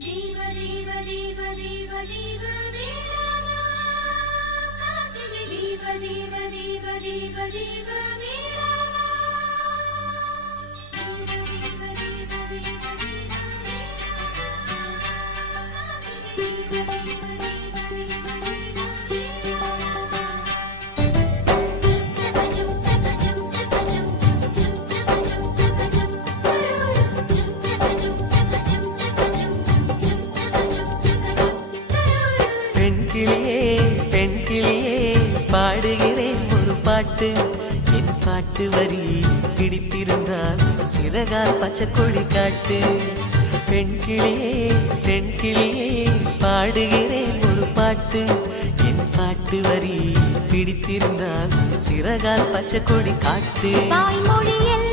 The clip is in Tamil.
தேவ தேவ தேவ தேவ தேவ வேலவா கார்த்திகை தேவ தேவ தேவ தேவ தேவ வேலவா தேவ தேவ தேவ தேவ தேவ பெண்கிளியே பெண்கிளியே பாடுகிறேன் ஒரு பாட்டு என் பாட்டு வரி பிடித்திருந்தால் சிறகால் பச்சை கொடி காட்டு பெண்கிளியே பெண்கிளியே பாடுகிறேன் ஒரு பாட்டு என் பாட்டு வரி பிடித்திருந்தால் சிறகால் பச்சை கொடி காட்டு தாய்மொழியில்